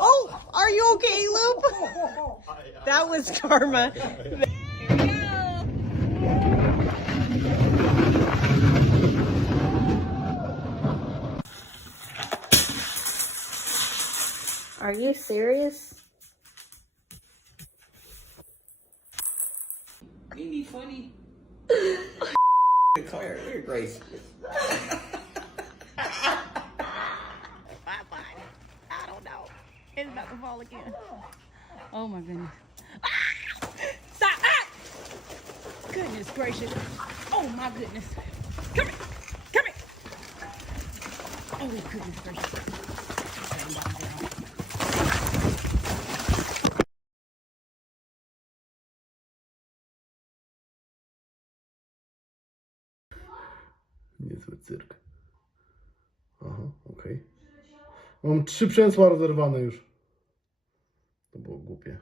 Oh, are you okay, Loop? That was karma. Here we go. Are you serious? Ain't he funny? Claire, you're gracious. Bye-bye. I don't know. It's about to fall again. Oh my goodness. Ah! Stop! Ah! Goodness gracious. Oh my goodness. Come here. Come here. Oh goodness gracious. Niezły cyrk. Aha, okej. Mam 3 przęsła rozerwane już. To było głupie.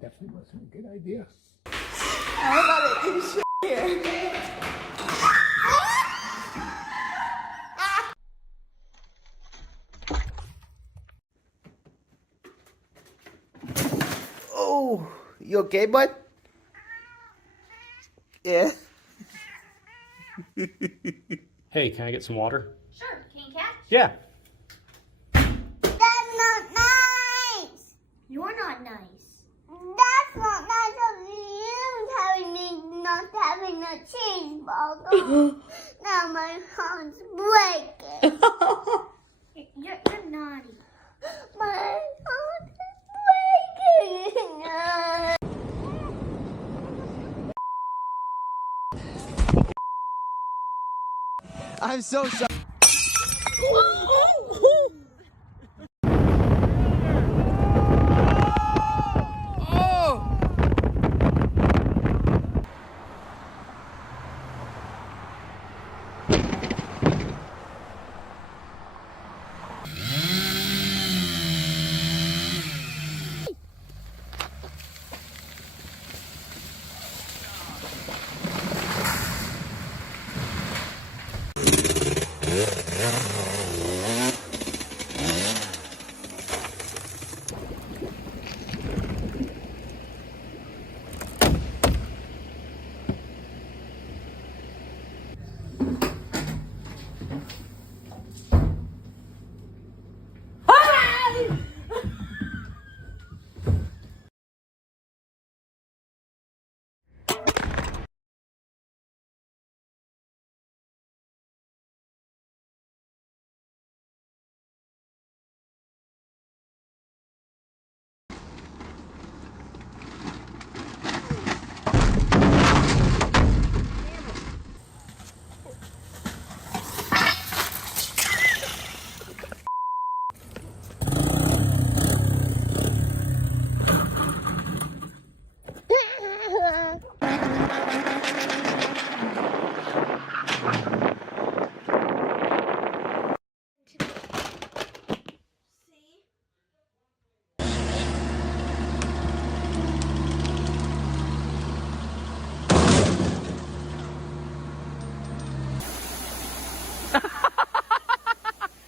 Definitely wasn't a good idea. How about it? You shit here. Oh, you okay, bud? Yeah. Hey, can I get some water? Sure, can you catch? Yeah. That's not nice. You're not nice. That's not nice of you telling me not having a cheeseburger. Now my heart's breaking. You're naughty. My heart is breaking. I'm so sorry.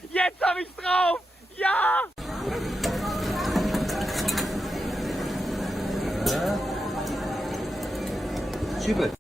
Jetzt hab ich's drauf! Ja! Super.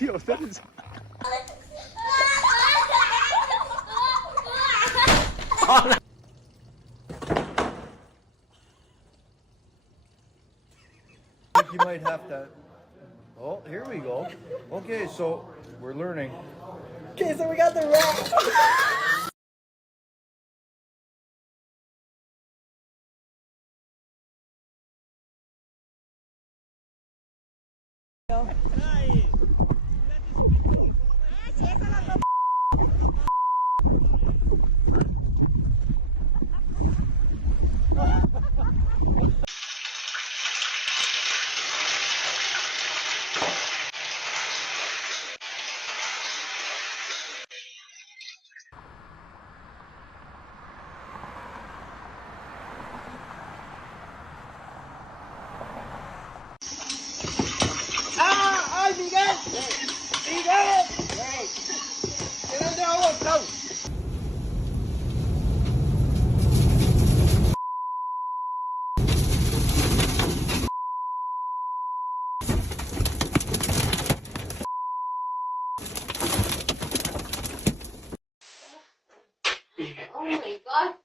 Yo, that is... You might have to. Oh, here we go. Okay, so we're learning. Okay, so we got the rat. my god.